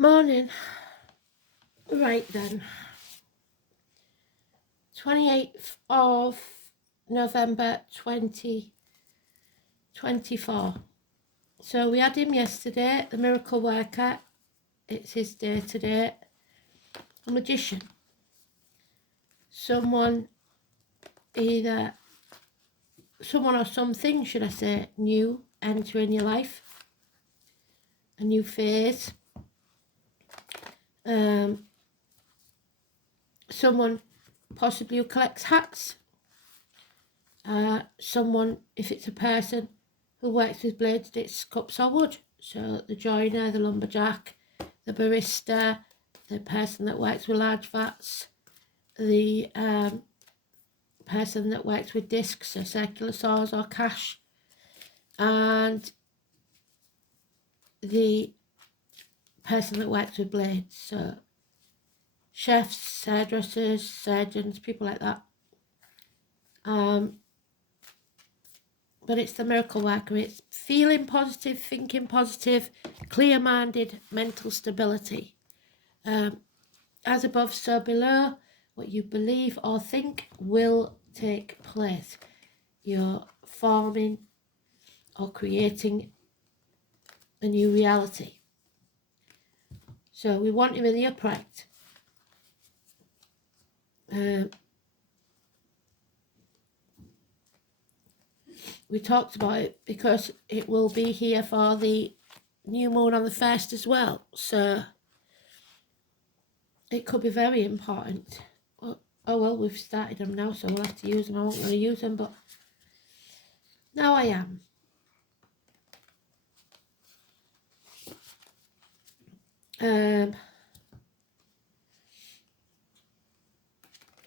Morning. Right then. 28th of November 2024. So we had him yesterday, the miracle worker. It's his day today. A magician. Someone or something, should I say, new entering your life. A new phase. Someone possibly who collects hats. Someone, if it's a person who works with blades, sticks, cups or wood. So the joiner, the lumberjack, the barista, the person that works with large vats, the person that works with discs or circular saws or cash, and the person that works with blades. So chefs, hairdressers, surgeons, people like that. But it's the miracle worker. It's feeling positive, thinking positive, clear-minded, mental stability. As above, so below. What you believe or think will take place. You're forming or creating a new reality. So we want him in the upright. We talked about it because it will be here for the new moon on the 1st as well. So it could be very important. Oh well, we've started them now, so we'll have to use them. I won't really use them, but now I am. I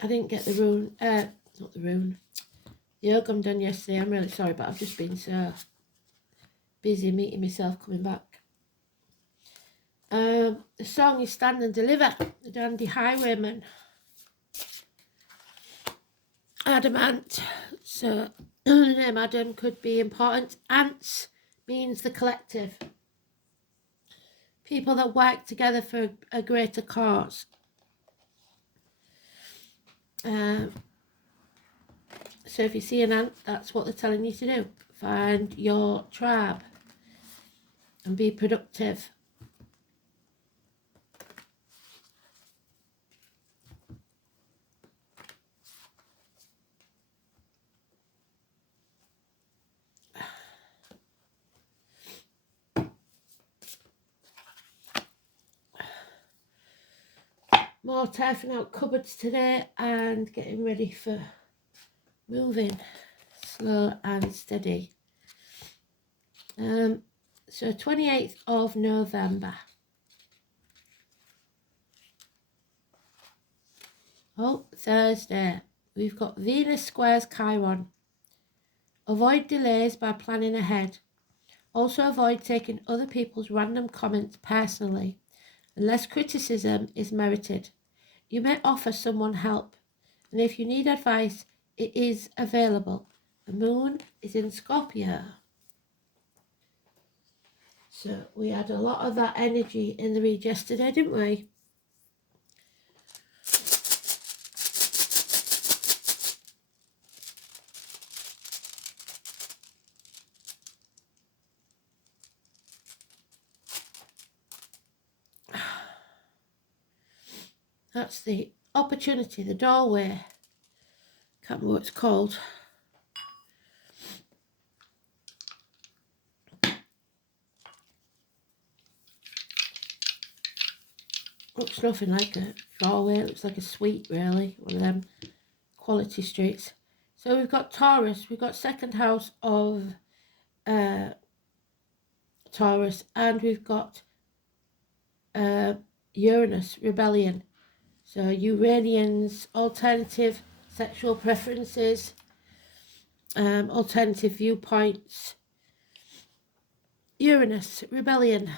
didn't get the rune, not the rune, the Ogum done yesterday. I'm really sorry, but I've just been so busy meeting myself coming back. The song is Stand and Deliver, the Dandy Highwayman. Adamant, so the name Adam could be important. Ants means the collective. People that work together for a greater cause. So if you see an ant, that's what they're telling you to do. Find your tribe and be productive. More tearing out cupboards today and getting ready for moving, slow and steady. So 28th of November. Oh, Thursday. We've got Venus squares Chiron. Avoid delays by planning ahead. Also avoid taking other people's random comments personally, unless criticism is merited. You may offer someone help, and if you need advice, it is available. The moon is in Scorpio. So we had a lot of that energy in the read yesterday, didn't we? That's the opportunity, the doorway. Can't remember what it's called. Looks nothing like a doorway. It looks like a suite, really. One of them quality streets. So we've got Taurus. We've got second house of Taurus. And we've got Uranus, rebellion. So Uranians, alternative sexual preferences, alternative viewpoints. Uranus, rebellion.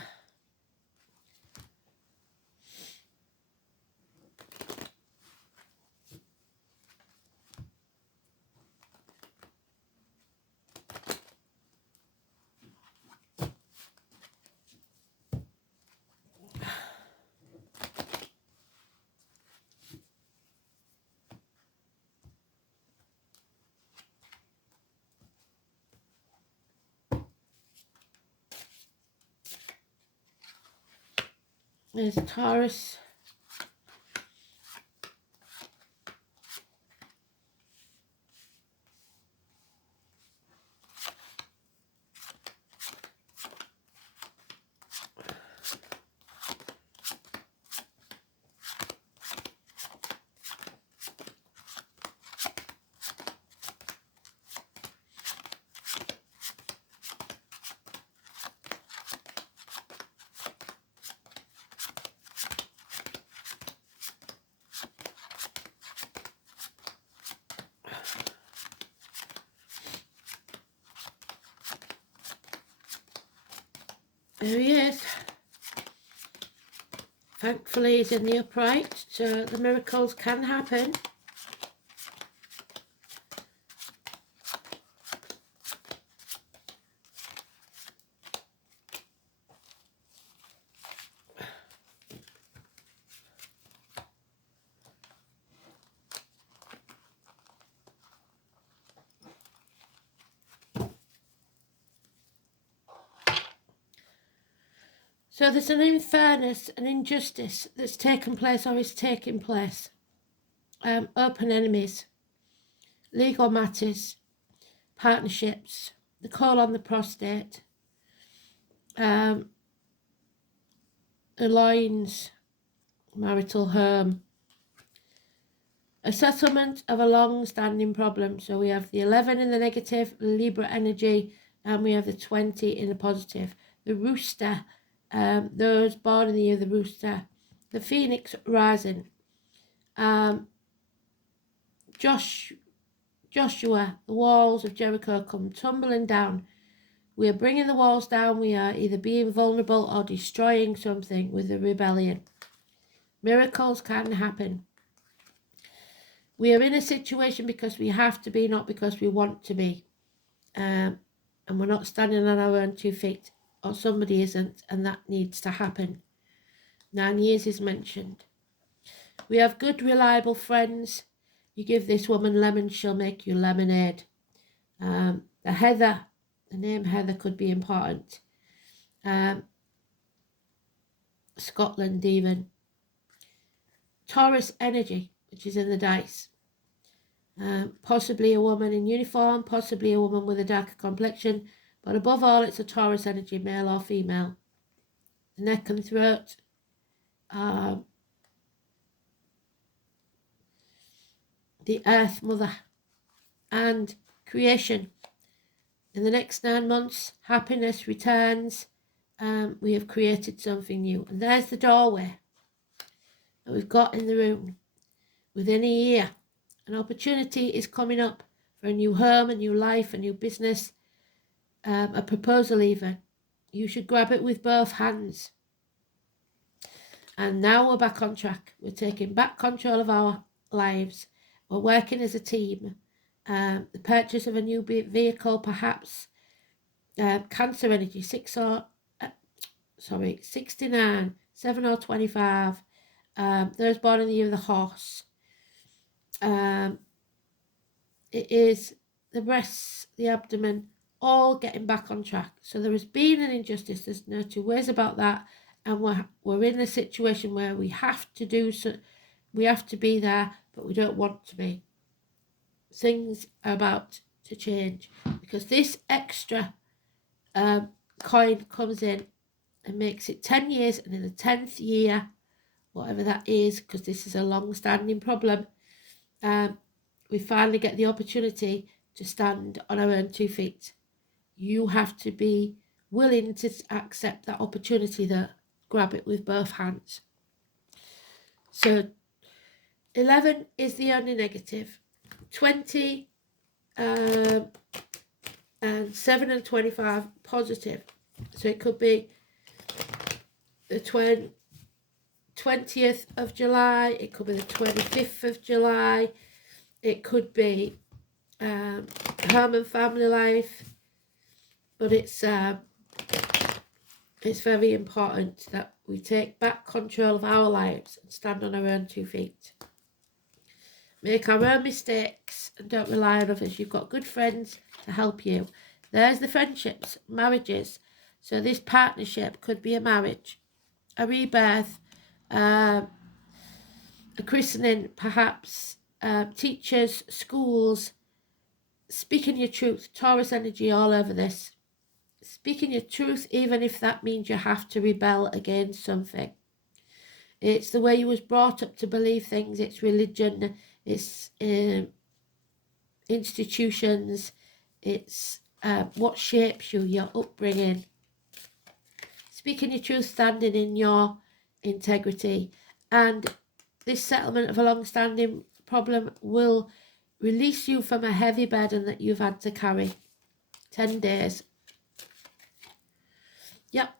There's Taurus. There he is. Thankfully he's in the upright, so the miracles can happen. So there's an unfairness, an injustice that's taken place or is taking place. Open enemies, legal matters, partnerships, the call on the prostate, the loins, marital home, a settlement of a long-standing problem. So we have the 11 in the negative, Libra energy, and we have the 20 in the positive. The rooster, those born in the year of the rooster, the phoenix rising, Joshua, the walls of Jericho come tumbling down. We are bringing the walls down. We are either being vulnerable or destroying something with the rebellion. Miracles can happen. We are in a situation because we have to be, not because we want to be. And we're not standing on our own 2 feet, or somebody isn't, and that needs to happen. 9 years is mentioned. We have good, reliable friends. You give this woman lemon, she'll make you lemonade. The Heather, the name Heather could be important. Scotland even. Taurus energy, which is in the dice. Possibly a woman in uniform, possibly a woman with a darker complexion, but above all it's a Taurus energy, male or female. The neck and throat. The earth mother and creation. In the next 9 months, happiness returns. We have created something new. And there's the doorway that we've got in the room. Within a year, an opportunity is coming up for a new home, a new life, a new business, a proposal even. You should grab it with both hands. And now we're back on track. We're taking back control of our lives. We're working as a team. The purchase of a new vehicle, perhaps. Cancer energy, 69, 7 or 25. Those born in the year of the horse. It is the breasts, the abdomen, all getting back on track. So there has been an injustice. There's no 2 ways about that. And we're in a situation where we have to do so. We have to be there, but we don't want to be. Things are about to change because this extra coin comes in and makes it 10 years, and in the 10th year, whatever that is, because this is a long-standing problem, we finally get the opportunity to stand on our own 2 feet. You have to be willing to accept that opportunity, though. Grab it with both hands. So 11 is the only negative. 20 and 7 and 25 positive. So it could be the 20th of July. It could be the 25th of July. It could be home and family life. But it's very important that we take back control of our lives and stand on our own 2 feet. Make our own mistakes and don't rely on others. You've got good friends to help you. There's the friendships, marriages. So this partnership could be a marriage, a rebirth, a christening, perhaps, teachers, schools. Speaking your truth. Taurus energy all over this. Speaking your truth, even if that means you have to rebel against something. It's the way you was brought up to believe things. It's religion. It's institutions. It's what shapes you, your upbringing. Speaking your truth, standing in your integrity. And this settlement of a long-standing problem will release you from a heavy burden that you've had to carry. 10 days. Yep.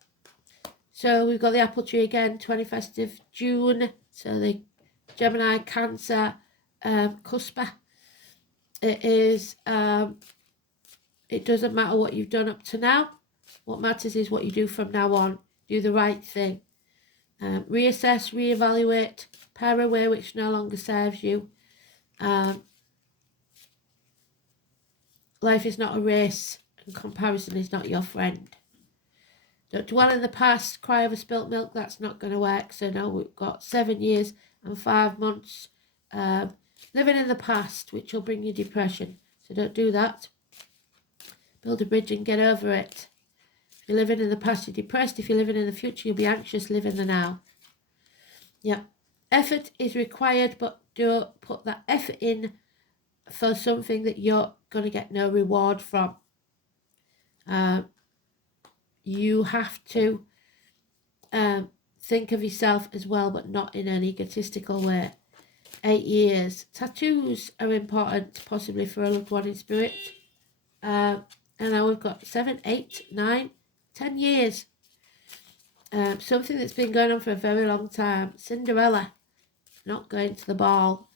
So we've got the apple tree again, 21st of June. So the Gemini, Cancer, cusper. It is, it doesn't matter what you've done up to now. What matters is what you do from now on. Do the right thing. Reassess, reevaluate, pare away which no longer serves you. Life is not a race, and comparison is not your friend. Don't dwell in the past, cry over spilt milk, that's not going to work. So now we've got 7 years and 5 months living in the past, which will bring you depression. So don't do that. Build a bridge and get over it. If you're living in the past, you're depressed. If you're living in the future, you'll be anxious. Live in the now. Yeah. Effort is required, but don't put that effort in for something that you're going to get no reward from. You have to think of yourself as well, but not in an egotistical way. 8 years. Tattoos are important, possibly for a loved one in spirit. And now we've got 7, 8, 9, 10 years. Something that's been going on for a very long time. Cinderella not going to the ball.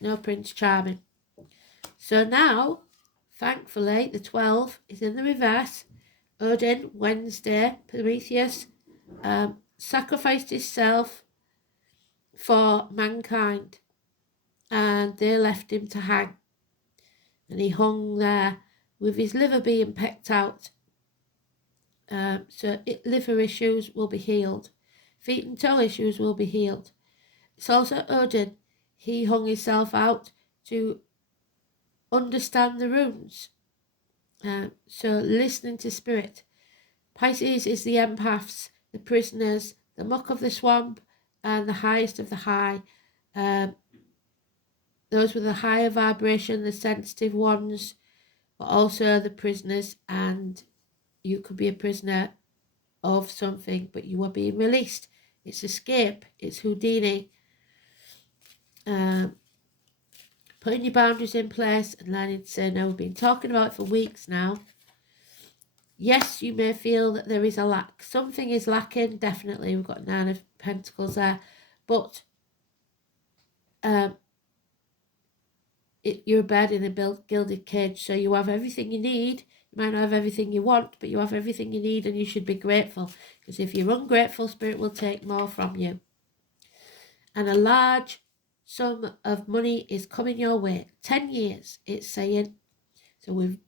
No Prince Charming. So now, thankfully, the 12 is in the reverse. Odin, Wednesday, Prometheus, sacrificed himself for mankind. And they left him to hang. And he hung there with his liver being pecked out. So liver issues will be healed. Feet and toe issues will be healed. It's also Odin. He hung himself out to understand the runes. So listening to spirit. Pisces is the empaths, the prisoners, the muck of the swamp, and the highest of the high. Those with a higher vibration, the sensitive ones, but also the prisoners, and you could be a prisoner of something, but you are being released. It's escape. It's Houdini. Putting your boundaries in place and learning to say no. We've been talking about it for weeks now. Yes, you may feel that there is a lack. Something is lacking, definitely. We've got 9 of Pentacles there. But you're a bird in a gilded cage, so you have everything you need. You might not have everything you want, but you have everything you need, and you should be grateful. Because if you're ungrateful, Spirit will take more from you. And a large sum of money is coming your way. 10 years, it's saying. So we've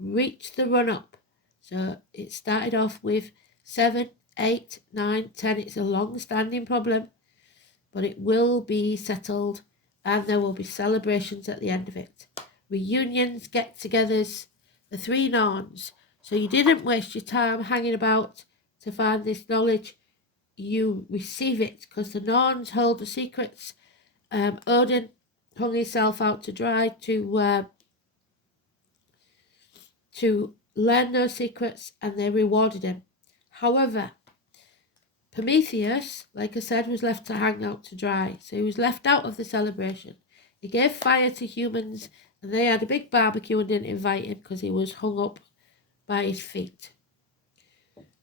reached the run-up. So it started off with 7, 8, 9, 10. It's a long-standing problem, but it will be settled, and there will be celebrations at the end of it. Reunions, get-togethers, the 3 Norns. So you didn't waste your time hanging about to find this knowledge. You receive it, because the Norns hold the secrets. Odin hung himself out to dry to learn those secrets, and they rewarded him. However, Prometheus, like I said, was left to hang out to dry. So he was left out of the celebration. He gave fire to humans, and they had a big barbecue and didn't invite him because he was hung up by his feet.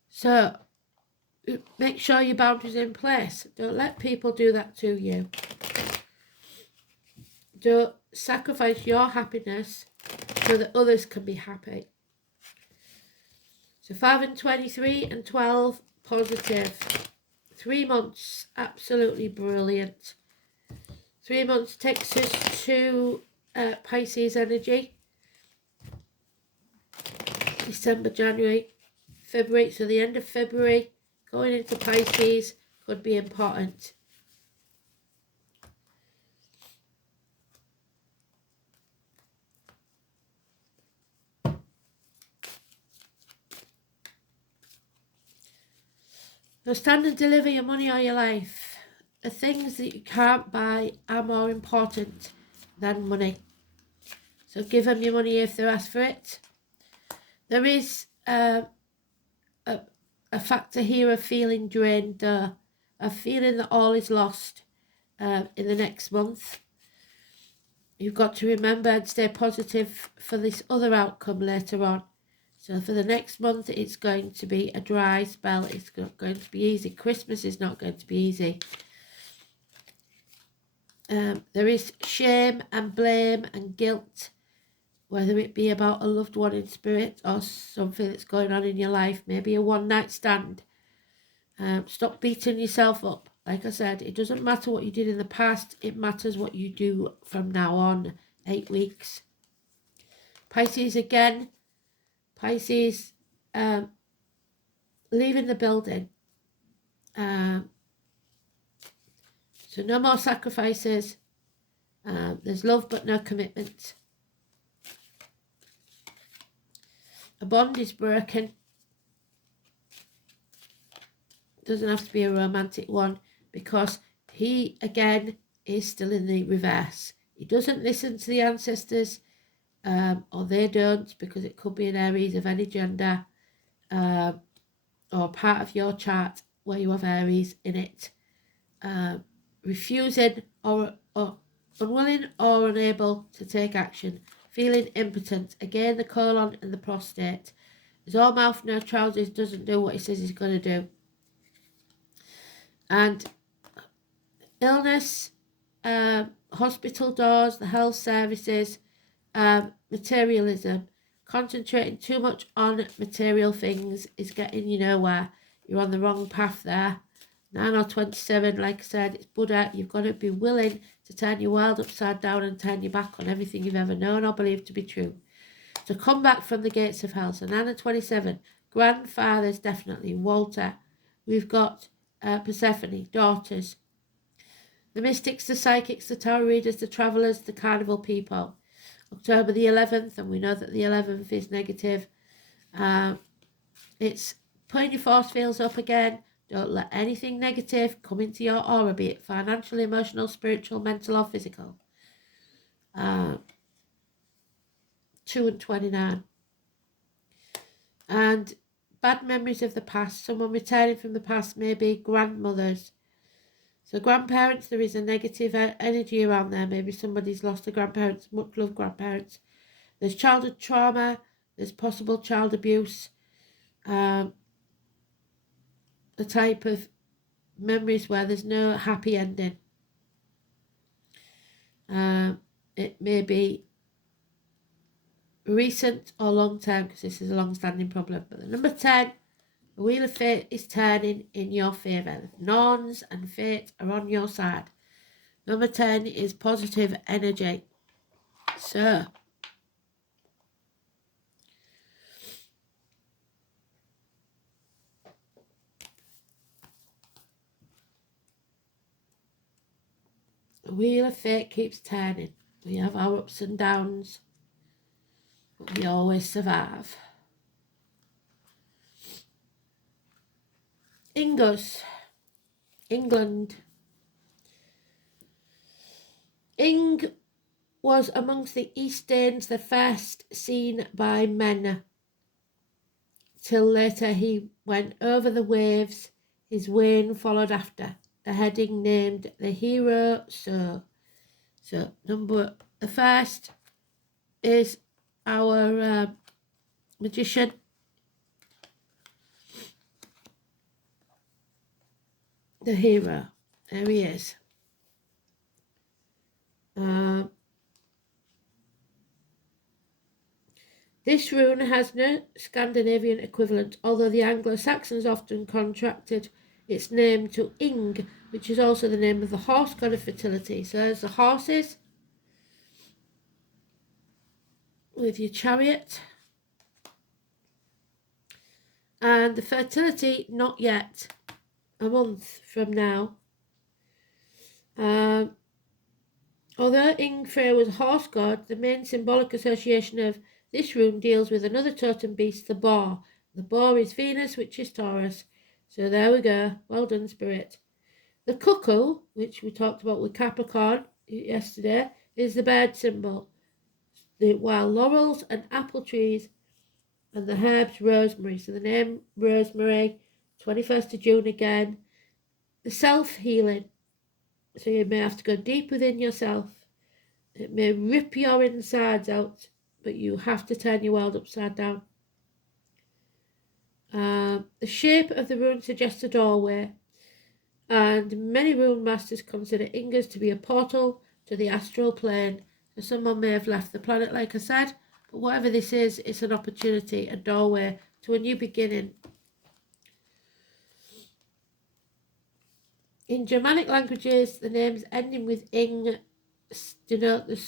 So make sure your boundaries are in place. Don't let people do that to you. Don't sacrifice your happiness so that others can be happy. So 5 and 23 and 12, positive. 3 months, absolutely brilliant. 3 months takes us to Pisces energy. December, January, February. So the end of February, going into Pisces could be important. So stand and deliver your money or your life. The things that you can't buy are more important than money. So give them your money if they ask for it. There is a factor here of feeling drained, of feeling that all is lost in the next month. You've got to remember and stay positive for this other outcome later on. So for the next month, it's going to be a dry spell. It's not going to be easy. Christmas is not going to be easy. There is shame and blame and guilt, whether it be about a loved one in spirit or something that's going on in your life, maybe a one-night stand. Stop beating yourself up. Like I said, it doesn't matter what you did in the past. It matters what you do from now on. 8 weeks. Pisces again. Pisces leaving the building. So no more sacrifices. There's love but no commitment. A bond is broken. Doesn't have to be a romantic one, because he again is still in the reverse. He doesn't listen to the ancestors, or they don't, because it could be an Aries of any gender, or part of your chart where you have Aries in it. Refusing or unwilling or unable to take action, feeling impotent. Again, the colon and the prostate. His all mouth, no trousers, doesn't do what he says he's going to do. And illness, hospital doors, the health services, materialism. Concentrating too much on material things is getting you nowhere. You're on the wrong path there. 9 or 27, like I said, it's Buddha. You've got to be willing to turn your world upside down and turn your back on everything you've ever known or believed to be true. To come back from the gates of hell. So 9 and 27, grandfathers definitely. Walter. We've got Persephone, daughters. The mystics, the psychics, the tarot readers, the travellers, the carnival people. October the 11th, and we know that the 11th is negative. It's putting your force fields up again. Don't let anything negative come into your aura, be it financial, emotional, spiritual, mental, or physical. 2 and 29. And bad memories of the past. Someone returning from the past, maybe grandmothers. So grandparents, there is a negative energy around there. Maybe somebody's lost a grandparents, much loved grandparents. There's childhood trauma. There's possible child abuse. The type of memories where there's no happy ending. It may be recent or long term, because this is a long-standing problem. But the number 10, the wheel of fate is turning in your favour. Norns and fate are on your side. Number 10 is positive energy. So, the wheel of fate keeps turning. We have our ups and downs, but we always survive. Ingus, England. Ing was amongst the East Danes, the first seen by men. Till later he went over the waves, his wain followed after. The heading named the hero so. So the first is our magician. The hero. There he is. This rune has no Scandinavian equivalent, although the Anglo-Saxons often contracted its name to Ing, which is also the name of the horse god of fertility. So there's the horses with your chariot. And the fertility, not yet. A month from now. Although Ingfrey was a horse god, the main symbolic association of this rune deals with another totem beast, the boar. The boar is Venus, which is Taurus. So there we go. Well done, Spirit. The cuckoo, which we talked about with Capricorn yesterday, is the bird symbol. While laurels and apple trees and the herbs rosemary. So the name rosemary, 21st of June again. The self-healing. So you may have to go deep within yourself. It may rip your insides out, but you have to turn your world upside down. The shape of the rune suggests a doorway, and many rune masters consider Ingas to be a portal to the astral plane. So someone may have left the planet, like I said, but whatever this is, it's an opportunity, a doorway to a new beginning. In Germanic languages, the names ending with ing denote the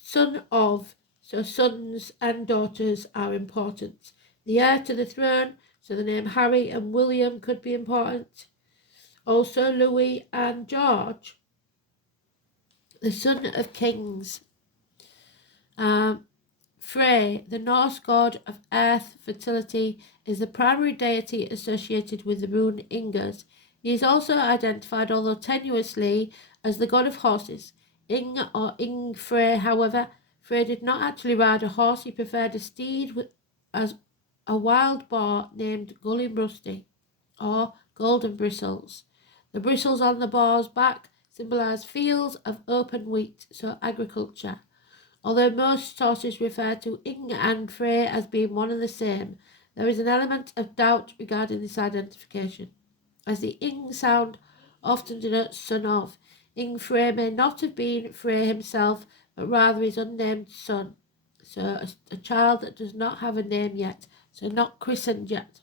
son of, so sons and daughters are important. The heir to the throne, so the name Harry and William could be important. Also Louis and George, the son of kings. Frey, the Norse god of earth fertility, is the primary deity associated with the rune Ingas. He is also identified, although tenuously, as the god of horses. Ing or Ingfrey, however, Frey did not actually ride a horse. He preferred a steed as a wild boar named Gullimbrusty or Golden Bristles. The bristles on the boar's back symbolise fields of open wheat, so agriculture. Although most sources refer to Ing and Frey as being one and the same, there is an element of doubt regarding this identification, as the Ing sound often denotes son of. Ing Frey may not have been Frey himself, but rather his unnamed son, so a child that does not have a name yet, so not christened yet.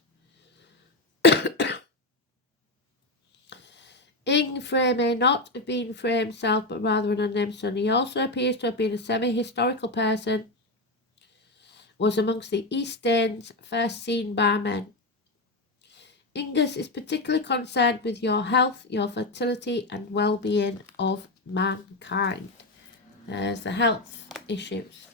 Ing Frey may not have been Frey himself, but rather an unnamed son. He also appears to have been a semi-historical person, was amongst the East Danes first seen by men. Ingus is particularly concerned with your health, your fertility, and well-being of mankind. There's the health issues.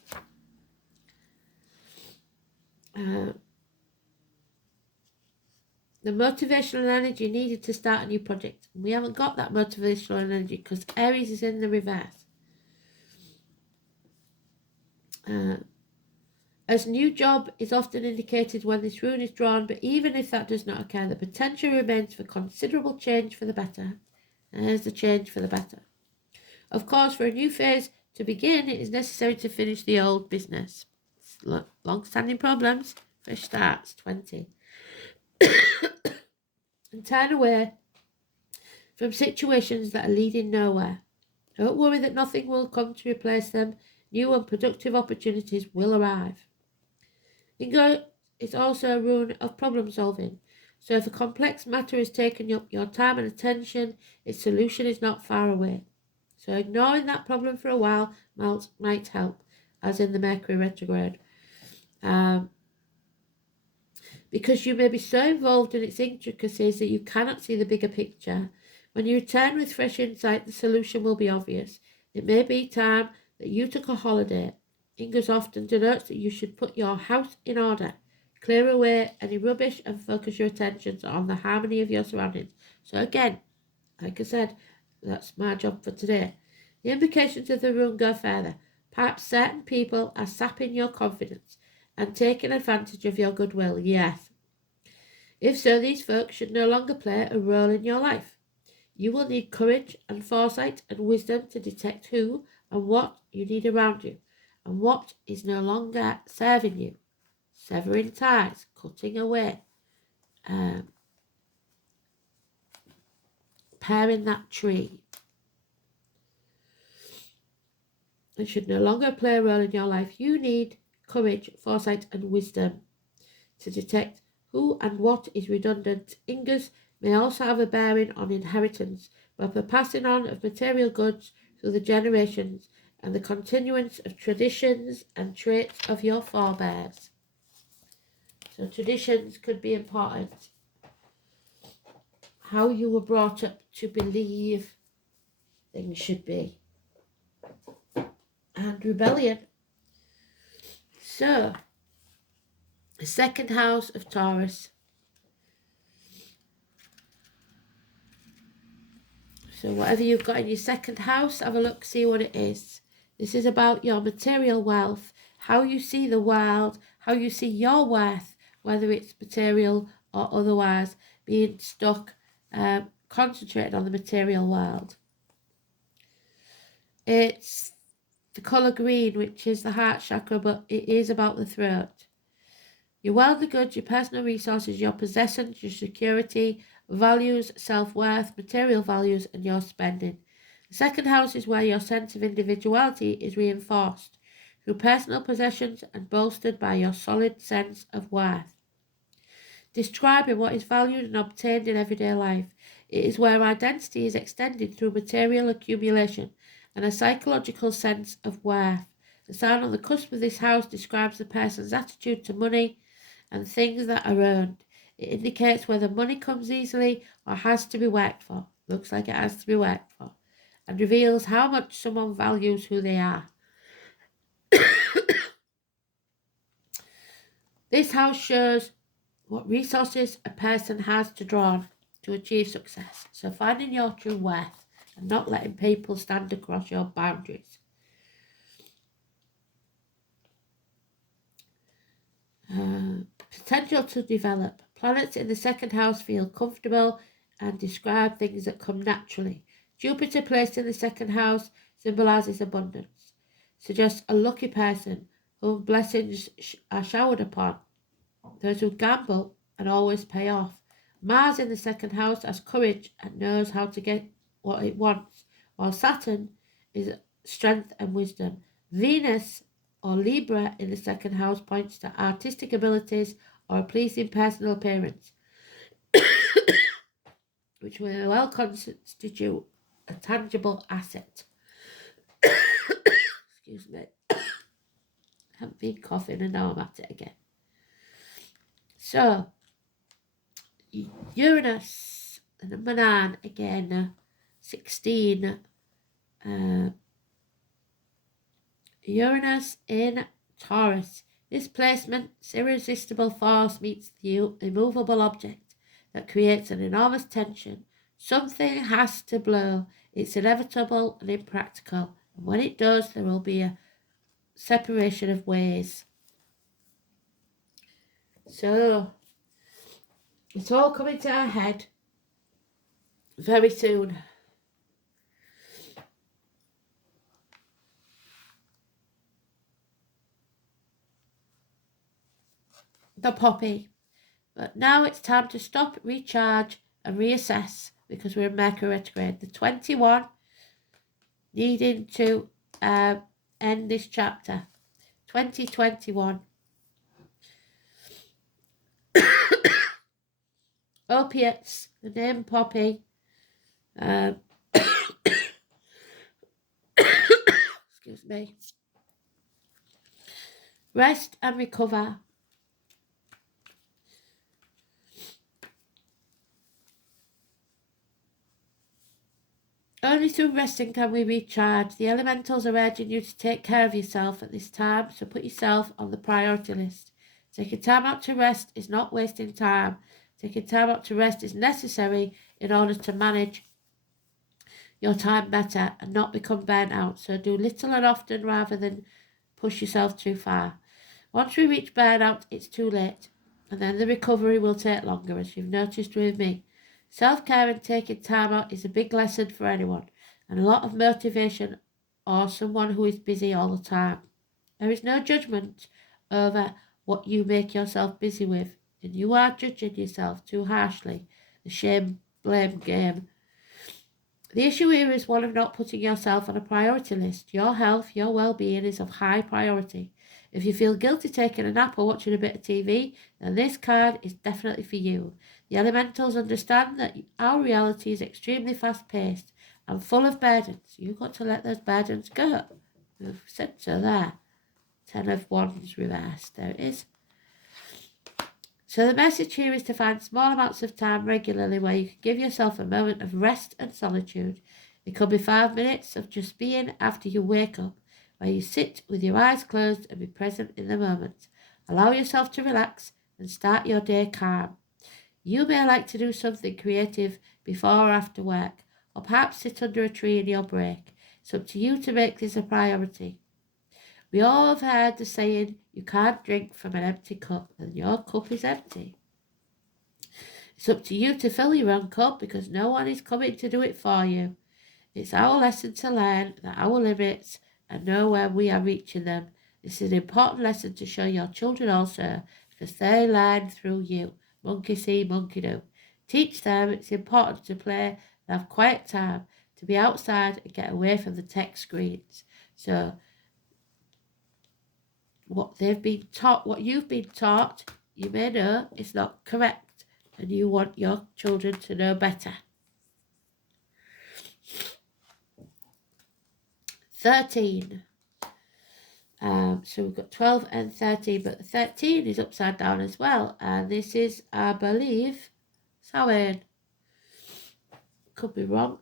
The motivational energy needed to start a new project. We haven't got that motivational energy because Aries is in the reverse. As new job is often indicated when this rune is drawn, but even if that does not occur, the potential remains for considerable change for the better. There's the change for the better. Of course, for a new phase to begin, it is necessary to finish the old business. Long-standing problems, fresh starts, 20. And turn away from situations that are leading nowhere. Don't worry that nothing will come to replace them. New and productive opportunities will arrive. Ingo is also a rune of problem solving. So if a complex matter has taken up your time and attention, its solution is not far away. So ignoring that problem for a while might help, as in the Mercury retrograde. Because you may be so involved in its intricacies that you cannot see the bigger picture. When you return with fresh insight, the solution will be obvious. It may be time that you took a holiday. Ingus often denotes that you should put your house in order, clear away any rubbish and focus your attentions on the harmony of your surroundings. So again, like I said, that's my job for today. The implications of the rune go further. Perhaps certain people are sapping your confidence and taking advantage of your goodwill, yes. If so, these folks should no longer play a role in your life. You will need courage and foresight and wisdom to detect who and what you need around you, and what is no longer serving you. Severing ties, cutting away, paring that tree. It should no longer play a role in your life. You need courage, foresight, and wisdom to detect who and what is redundant. Ingas may also have a bearing on inheritance, both the passing on of material goods through the generations and the continuance of traditions and traits of your forebears. So traditions could be important. How you were brought up to believe things should be. And rebellion. So, the second house of Taurus. So whatever you've got in your second house, have a look, see what it is. This is about your material wealth, how you see the world, how you see your worth, whether it's material or otherwise, being stuck, concentrated on the material world. It's the colour green, which is the heart chakra, but it is about the throat. Your worldly goods, your personal resources, your possessions, your security, values, self-worth, material values, and your spending. The second house is where your sense of individuality is reinforced through personal possessions and bolstered by your solid sense of worth. Describing what is valued and obtained in everyday life. It is where identity is extended through material accumulation and a psychological sense of worth. The sign on the cusp of this house describes the person's attitude to money and things that are earned. It indicates whether money comes easily or has to be worked for. Looks like it has to be worked for. And reveals how much someone values who they are. This house shows what resources a person has to draw on to achieve success. So finding your true worth and not letting people stand across your boundaries. Potential to develop. Planets in the second house feel comfortable and describe things that come naturally. Jupiter placed in the second house symbolises abundance. Suggests a lucky person whom blessings are showered upon. Those who gamble and always pay off. Mars in the second house has courage and knows how to get what it wants, while Saturn is strength and wisdom. Venus or Libra in the second house points to artistic abilities or a pleasing personal appearance, which may well constitute a tangible asset. Excuse me. I haven't been coughing and now I'm at it again. So, Uranus, number 9, again, 16. Uranus in Taurus. This placement's irresistible force meets the immovable object that creates an enormous tension. Something has to blow. It's inevitable and impractical. And when it does, there will be a separation of ways. So, it's all coming to our head very soon. The poppy. But now it's time to stop, recharge and reassess because we're in Mercury retrograde. The 21 needing to end this chapter. 2021. Opiates, the name poppy. Excuse me. Rest and recover. Only through resting can we recharge. The elementals are urging you to take care of yourself at this time, so put yourself on the priority list. Taking time out to rest is not wasting time. Taking time out to rest is necessary in order to manage your time better and not become burnt out. So do little and often rather than push yourself too far. Once we reach burnout, it's too late, and then the recovery will take longer, as you've noticed with me. Self-care and taking time out is a big lesson for anyone, and a lot of motivation or someone who is busy all the time. There is no judgment over what you make yourself busy with, and you are judging yourself too harshly. The shame-blame game. The issue here is one of not putting yourself on a priority list. Your health, your well-being is of high priority. If you feel guilty taking a nap or watching a bit of TV, then this card is definitely for you. The elementals understand that our reality is extremely fast-paced and full of burdens. You've got to let those burdens go. I've said so there. 10 of Wands reversed. There it is. So the message here is to find small amounts of time regularly where you can give yourself a moment of rest and solitude. It could be 5 minutes of just being after you wake up, where you sit with your eyes closed and be present in the moment. Allow yourself to relax and start your day calm. You may like to do something creative before or after work, or perhaps sit under a tree in your break. It's up to you to make this a priority. We all have heard the saying, you can't drink from an empty cup, and your cup is empty. It's up to you to fill your own cup because no one is coming to do it for you. It's our lesson to learn that our limits and know where we are reaching them. This is an important lesson to show your children also because they learn through you. Monkey see, monkey do. Teach them it's important to play and have quiet time, to be outside and get away from the tech screens. So what they've been taught, what you've been taught, you may know is not correct. And you want your children to know better. 13. So we've got 12 and 13, but 13 is upside down as well. And this is, I believe, Samhain. Could be wrong.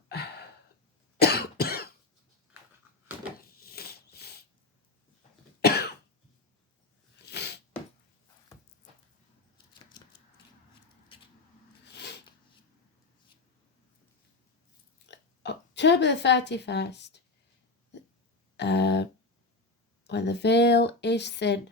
October the 31st, when the veil is thin.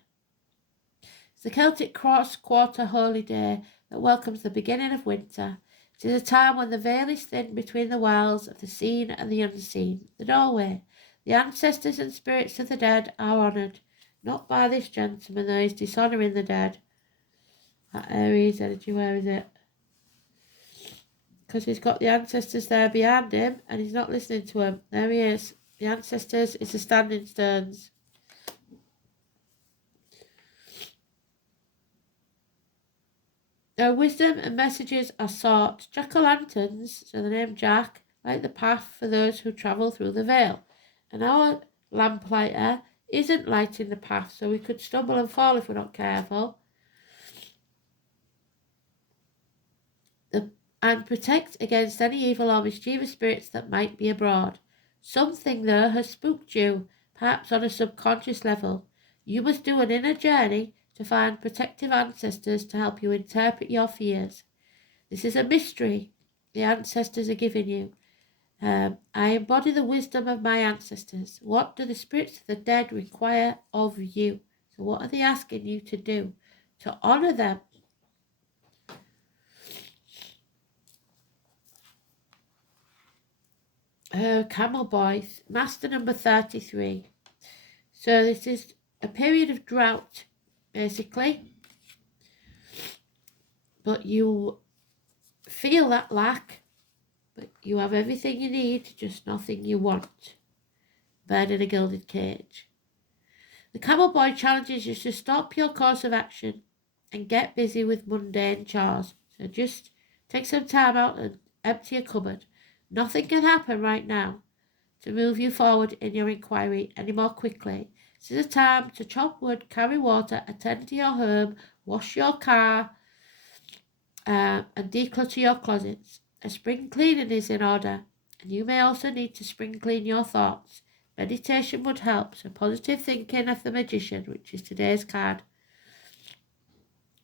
It's the Celtic cross-quarter holy day that welcomes the beginning of winter. It is a time when the veil is thin between the worlds of the seen and the unseen, the doorway. The ancestors and spirits of the dead are honoured, not by this gentleman, though he's dishonouring the dead. That Aries energy, where is it? Because he's got the ancestors there behind him and he's not listening to him. There he is. The ancestors is the standing stones. Their wisdom and messages are sought. Jack-o'-lanterns, so the name Jack, light the path for those who travel through the veil. And our lamplighter isn't lighting the path, so we could stumble and fall if we're not careful. And protect against any evil or mischievous spirits that might be abroad. Something, though, has spooked you, perhaps on a subconscious level. You must do an inner journey to find protective ancestors to help you interpret your fears. This is a mystery the ancestors are giving you. I embody the wisdom of my ancestors. What do the spirits of the dead require of you? So what are they asking you to do? To honour them. Camel Boy, Master number 33. So this is a period of drought, basically. But you feel that lack, but you have everything you need, just nothing you want. Bird in a gilded cage. The Camel Boy challenges you to stop your course of action and get busy with mundane chores. So just take some time out and empty a cupboard. Nothing can happen right now to move you forward in your inquiry any more quickly. This is a time to chop wood, carry water, attend to your home, wash your car, and declutter your closets. A spring cleaning is in order, and you may also need to spring clean your thoughts. Meditation would help, so positive thinking of the Magician, which is today's card.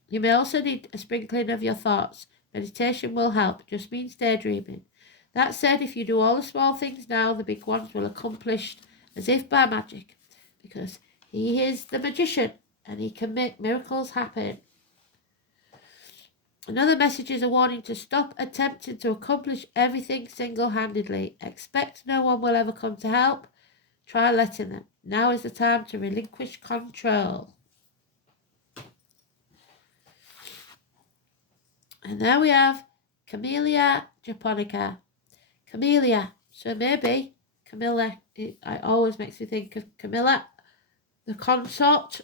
You may also need a spring clean of your thoughts. Meditation will help, just means daydreaming. That said, if you do all the small things now, the big ones will accomplish as if by magic, because he is the Magician and he can make miracles happen. Another message is a warning to stop attempting to accomplish everything single-handedly. Expect no one will ever come to help. Try letting them. Now is the time to relinquish control. And there we have Camellia japonica. Camellia. So maybe Camilla, it always makes me think of Camilla, the consort.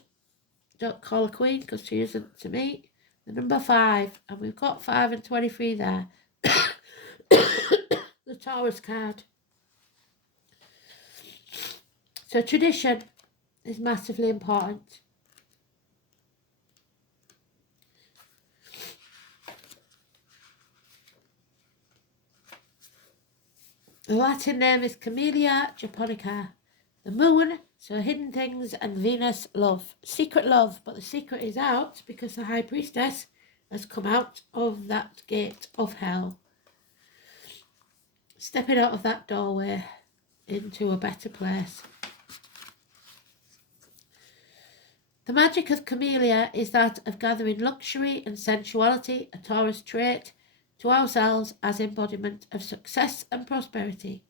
Don't call her queen because she isn't to me. The number 5. And we've got 5 and 23 there. The Taurus card. So tradition is massively important. The Latin name is Camellia japonica. The moon, so hidden things, and Venus, love. Secret love, but the secret is out because the High Priestess has come out of that gate of hell. stepping out of that doorway into a better place. The magic of camellia is that of gathering luxury and sensuality, a Taurus trait, to ourselves as embodiment of success and prosperity.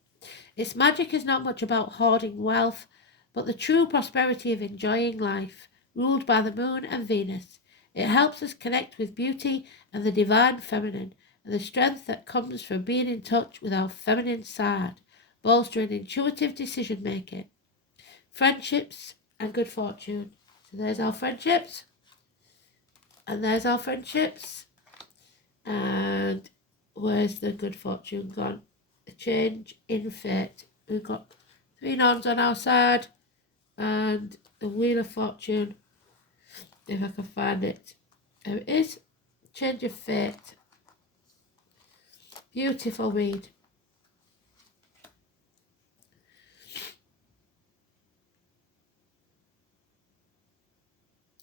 Its magic is not much about hoarding wealth, but the true prosperity of enjoying life, ruled by the moon and Venus. It helps us connect with beauty and the divine feminine, and the strength that comes from being in touch with our feminine side, bolstering intuitive decision making. Friendships and good fortune. So there's our friendships, and there's our friendships, and where's the good fortune gone? A change in fate. We've got 3 nons on our side, and the Wheel of Fortune, if I can find it. There it is. Change of fate. Beautiful read.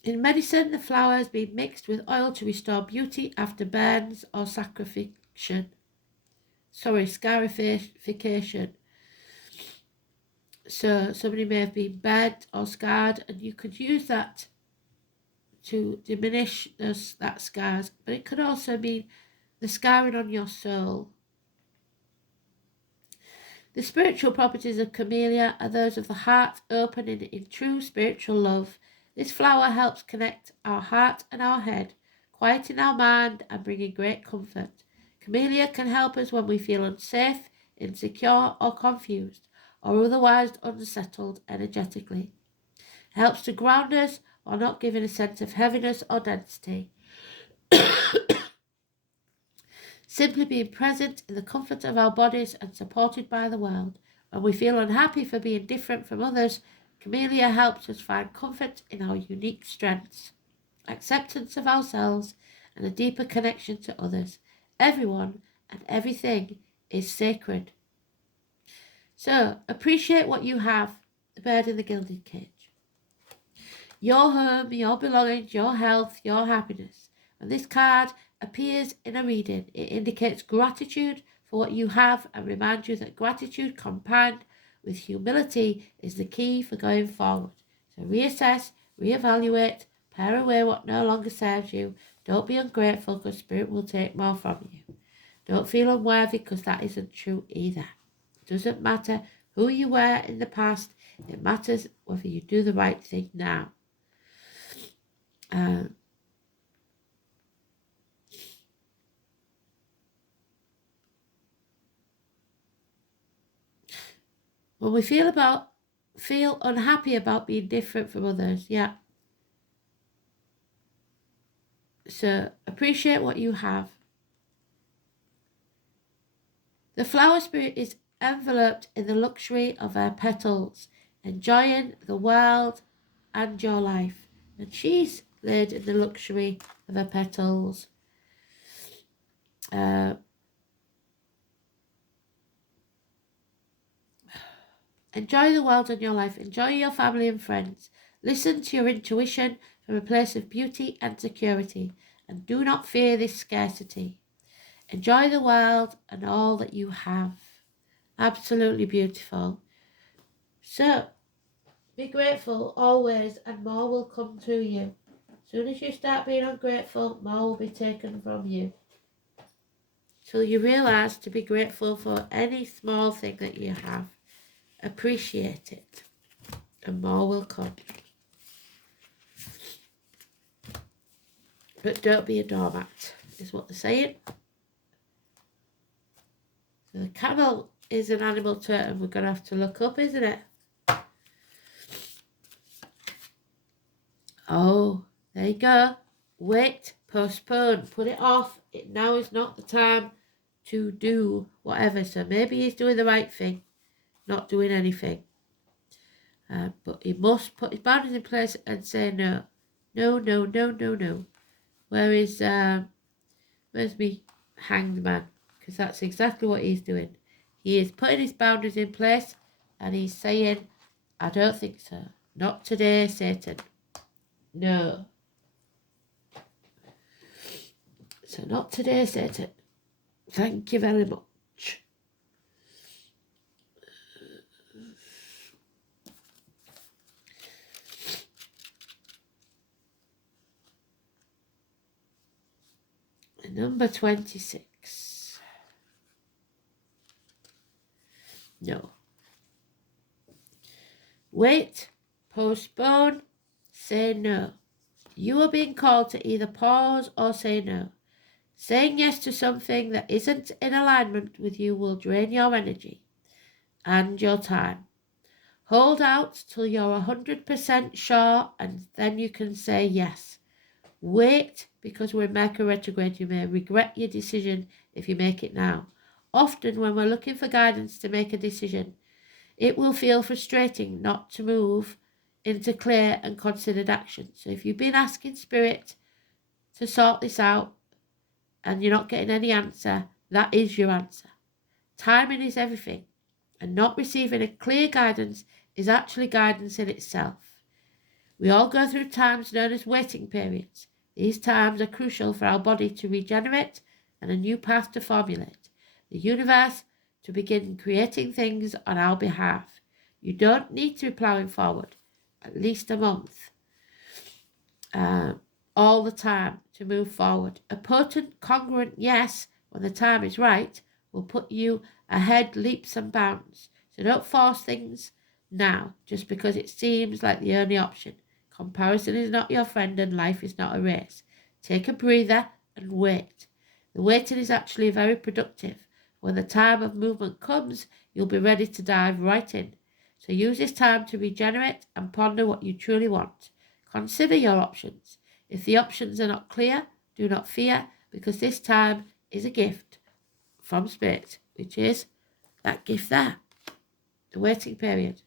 In medicine, the flower has been mixed with oil to restore beauty after burns or scarification. So somebody may have been burnt or scarred, and you could use that to diminish that scars. But it could also mean the scarring on your soul. The spiritual properties of camellia are those of the heart opening in true spiritual love. This flower helps connect our heart and our head, quieting our mind and bringing great comfort. Camellia can help us when we feel unsafe, insecure or confused, or otherwise unsettled energetically. It helps to ground us while not giving a sense of heaviness or density. Simply being present in the comfort of our bodies and supported by the world. When we feel unhappy for being different from others, camellia helps us find comfort in our unique strengths, acceptance of ourselves, and a deeper connection to others. Everyone and everything is sacred. So, appreciate what you have, the bird in the gilded cage. Your home, your belongings, your health, your happiness. When this card appears in a reading, it indicates gratitude for what you have and reminds you that gratitude combined with humility is the key for going forward. So reassess, reevaluate, pare away what no longer serves you. Don't be ungrateful because Spirit will take more from you. Don't feel unworthy because that isn't true either. It doesn't matter who you were in the past. It matters whether you do the right thing now. When we feel unhappy about being different from others, yeah. So appreciate what you have. The flower spirit is enveloped in the luxury of her petals, enjoying the world and your life. And she's laid in the luxury of her petals. Enjoy the world and your life. Enjoy your family and friends. Listen to your intuition from a place of beauty and security. And do not fear this scarcity. Enjoy the world and all that you have. Absolutely beautiful. So, be grateful always and more will come to you. As soon as you start being ungrateful, more will be taken from you. Till you realise to be grateful for any small thing that you have. Appreciate it, and more will come. But don't be a doormat, is what they're saying. So the camel is an animal totem we're going to have to look up, isn't it? Oh, there you go. Wait, postpone, put it off. Now is not the time to do whatever. So maybe he's doing the right thing, not doing anything. But he must put his boundaries in place and say no. No, no, no, no, no. Where's me hanged man? Because that's exactly what he's doing. He is putting his boundaries in place and he's saying, I don't think so. Not today, Satan. No. So not today, Satan. Thank you very much. Number 26. No. Wait, postpone, say no. You are being called to either pause or say no. Saying yes to something that isn't in alignment with you will drain your energy and your time. Hold out till you're 100% sure and then you can say yes. Wait, because we're in Mercury retrograde, you may regret your decision if you make it now. Often when we're looking for guidance to make a decision, it will feel frustrating not to move into clear and considered action. So if you've been asking Spirit to sort this out and you're not getting any answer, that is your answer. Timing is everything, and not receiving a clear guidance is actually guidance in itself. We all go through times known as waiting periods. These times are crucial for our body to regenerate and a new path to formulate. The universe to begin creating things on our behalf. You don't need to be ploughing forward at least a month all the time to move forward. A potent, congruent yes when the time is right will put you ahead leaps and bounds. So don't force things now just because it seems like the only option. Comparison is not your friend and life is not a race. Take a breather and wait. The waiting is actually very productive. When the time of movement comes, you'll be ready to dive right in. So use this time to regenerate and ponder what you truly want. Consider your options. If the options are not clear, do not fear, because this time is a gift from Spirit, which is that gift there, the waiting period.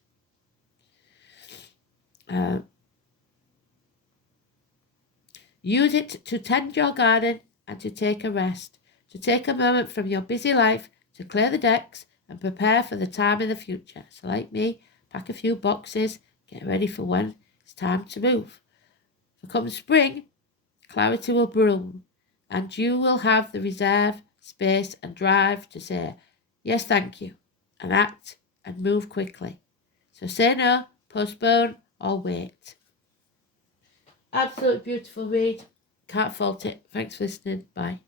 Use it to tend your garden and to take a rest, to take a moment from your busy life to clear the decks and prepare for the time in the future. So like me, pack a few boxes, get ready for when it's time to move. For come spring, clarity will bloom and you will have the reserve, space and drive to say, yes, thank you, and act and move quickly. So say no, postpone or wait. Absolutely beautiful read. Can't fault it. Thanks for listening. Bye.